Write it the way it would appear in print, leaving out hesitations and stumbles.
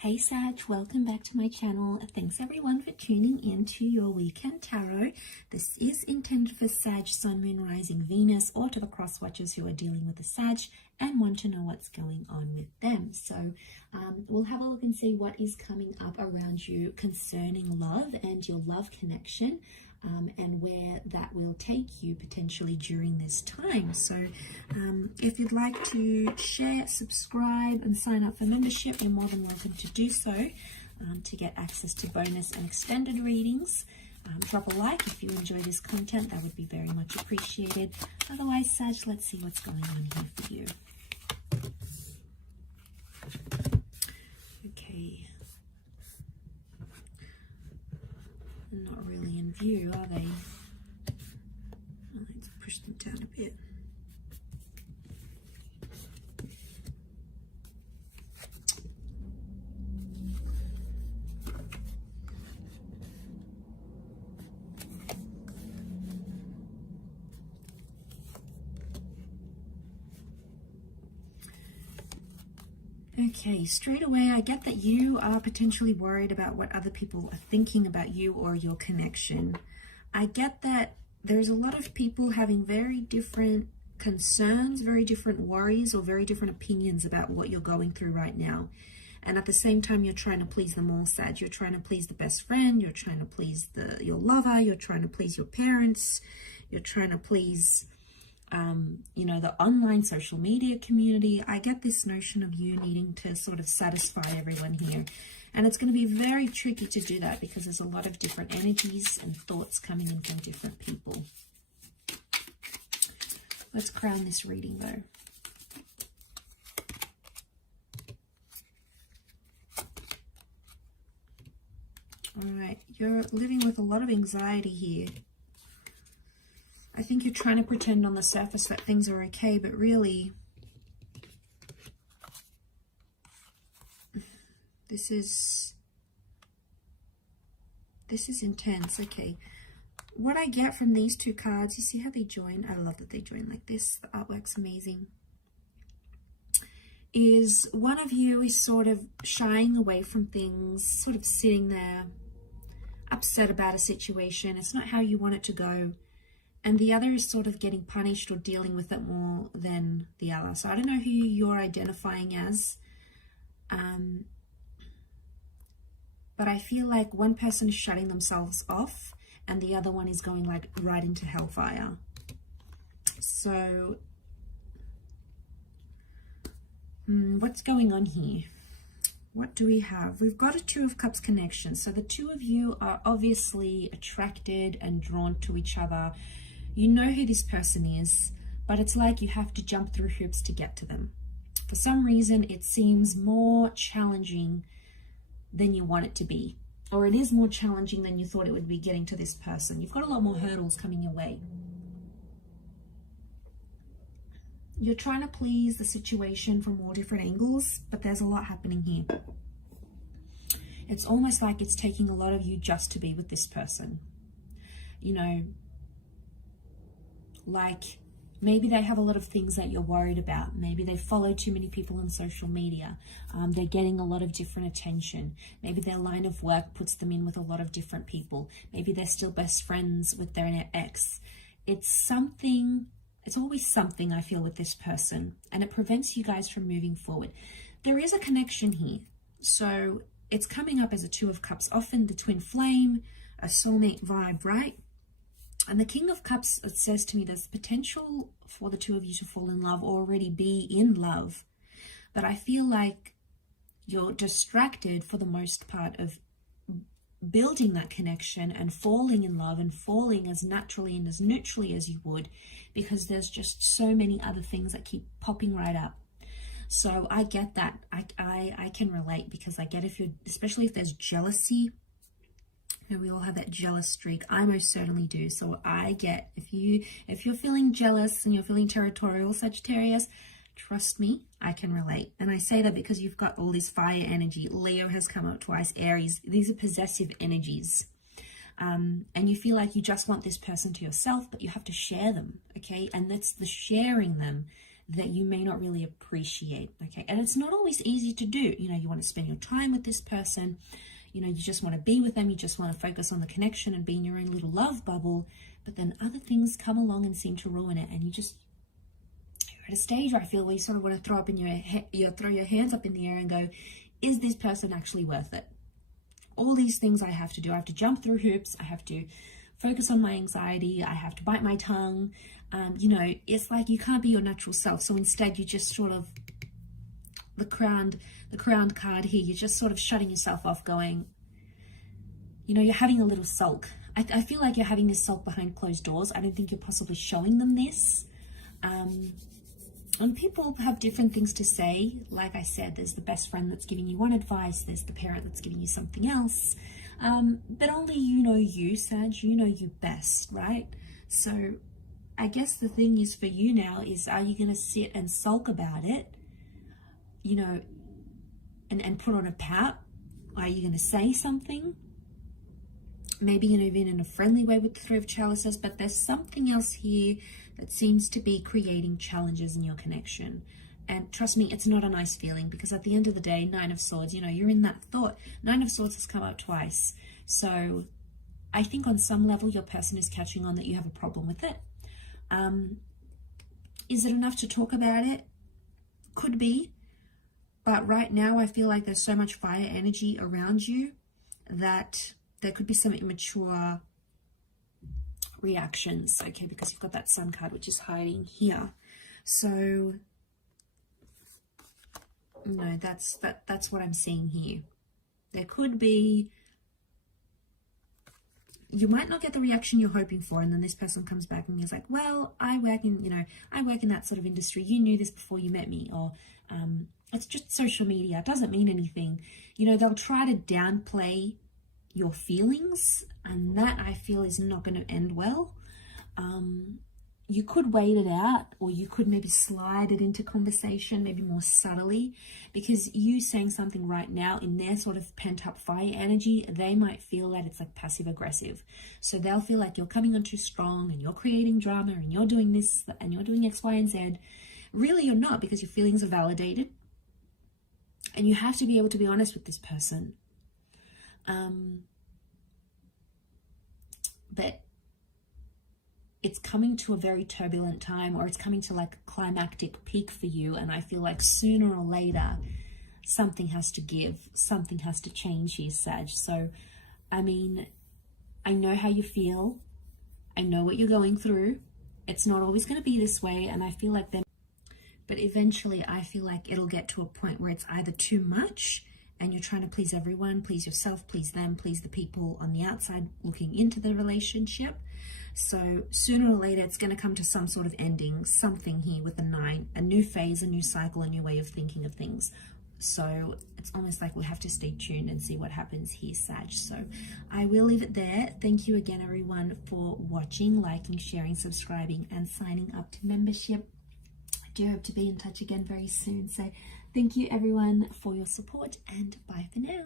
Hey Sag, welcome back to my channel. Thanks everyone for tuning in to your weekend tarot. This is intended for Sag, Sun, Moon, Rising, Venus, or to the cross watchers who are dealing with the Sag and want to know what's going on with them. So we'll have a look and see what is coming up around you concerning love and your love connection. And where that will take you potentially during this time. So if you'd like to share, subscribe and sign up for membership, you're more than welcome to do so to get access to bonus and extended readings. Drop a like if you enjoy this content, that would be very much appreciated. Otherwise, Sag, let's see what's going on here for you. Okay. Not really in view, are they? Let's push them down a bit. Okay, straight away, I get that you are potentially worried about what other people are thinking about you or your connection. I get that there's a lot of people having very different concerns, very different worries, or very different opinions about what you're going through right now. And at the same time, you're trying to please them all, Sag. You're trying to please the best friend, you're trying to please your lover, you're trying to please your parents, you're trying to please the online social media community. I get this notion of you needing to sort of satisfy everyone here. And it's going to be very tricky to do that because there's a lot of different energies and thoughts coming in from different people. Let's crown this reading though. All right, you're living with a lot of anxiety here. I think you're trying to pretend on the surface that things are okay, but really, this is intense. Okay, what I get from these two cards, you see how they join? I love that they join like this. The artwork's amazing. Is one of you is sort of shying away from things, sort of sitting there, upset about a situation. It's not how you want it to go. And the other is sort of getting punished or dealing with it more than the other. So I don't know who you're identifying as. But I feel like one person is shutting themselves off and the other one is going like right into hellfire. So what's going on here? What do we have? We've got a Two of Cups connection. So the two of you are obviously attracted and drawn to each other. You know who this person is, but it's like you have to jump through hoops to get to them. For some reason, it seems more challenging than you want it to be, or it is more challenging than you thought it would be getting to this person. You've got a lot more hurdles coming your way. You're trying to please the situation from all different angles, but there's a lot happening here. It's almost like it's taking a lot of you just to be with this person. You know, like maybe they have a lot of things that you're worried about. Maybe they follow too many people on social media. They're getting a lot of different attention. Maybe their line of work puts them in with a lot of different people. Maybe they're still best friends with their ex. It's something, it's always something I feel with this person, and it prevents you guys from moving forward. There is a connection here. So it's coming up as a Two of Cups, often the twin flame, a soulmate vibe, right? And the King of Cups, it says to me, there's potential for the two of you to fall in love or already be in love. But I feel like you're distracted for the most part of building that connection and falling in love and falling as naturally and as neutrally as you would, because there's just so many other things that keep popping right up. So I get that. I can relate, because I get if you're, especially if there's jealousy. And we all have that jealous streak. I most certainly do. So I get, if you're feeling jealous and you're feeling territorial, Sagittarius, trust me, I can relate. And I say that because you've got all this fire energy. Leo has come up twice, Aries. These are possessive energies. And you feel like you just want this person to yourself, but you have to share them, okay? And that's the sharing them that you may not really appreciate, okay? And it's not always easy to do. You know, you want to spend your time with this person, you know, you just want to be with them, you just want to focus on the connection and be in your own little love bubble, but then other things come along and seem to ruin it, and you're at a stage where I feel where you sort of want to throw your hands up in the air and go, is this person actually worth it? All these things I have to do. I have to jump through hoops. I have to focus on my anxiety. I have to bite my tongue. You know, it's like you can't be your natural self. So instead, you just sort of, the crowned card here, you're just sort of shutting yourself off, going, you know, you're having a little sulk. I feel like you're having this sulk behind closed doors. I don't think you're possibly showing them this. And people have different things to say. Like I said, there's the best friend that's giving you one advice. There's the parent that's giving you something else. But only you know you, Sag. You know you best, right? So I guess the thing is for you now is, are you going to sit and sulk about it, you know, and put on a pout? Are you going to say something? Maybe, you know, even in a friendly way with the Three of Chalices, but there's something else here that seems to be creating challenges in your connection. And trust me, it's not a nice feeling, because at the end of the day, Nine of Swords, you know, you're in that thought. Nine of Swords has come up twice. So I think on some level, your person is catching on that you have a problem with it. Is it enough to talk about it? Could be. But right now, I feel like there's so much fire energy around you that there could be some immature reactions, okay, because you've got that Sun card, which is hiding here. So, no, that's what I'm seeing here. There could be, you might not get the reaction you're hoping for, and then this person comes back and is like, well, I work in that sort of industry. You knew this before you met me, or it's just social media. It doesn't mean anything. You know, they'll try to downplay your feelings, and that I feel is not going to end well. You could wait it out, or you could maybe slide it into conversation, maybe more subtly, because you saying something right now in their sort of pent up fire energy, they might feel that it's like passive aggressive. So they'll feel like you're coming on too strong and you're creating drama and you're doing this and you're doing X, Y, and Z. Really, you're not, because your feelings are validated, and you have to be able to be honest with this person. But it's coming to a very turbulent time, or it's coming to like a climactic peak for you, and I feel like sooner or later something has to give, something has to change here, Sag. So I mean, I know how you feel, I know what you're going through. It's not always going to be this way, and I feel like but eventually I feel like it'll get to a point where it's either too much and you're trying to please everyone, please yourself, please them, please the people on the outside looking into the relationship. So sooner or later, it's going to come to some sort of ending, something here with the 9, a new phase, a new cycle, a new way of thinking of things. So it's almost like we'll have to stay tuned and see what happens here, Sag. So I will leave it there. Thank you again, everyone, for watching, liking, sharing, subscribing, and signing up to membership. I do hope to be in touch again very soon. So thank you, everyone, for your support, and bye for now.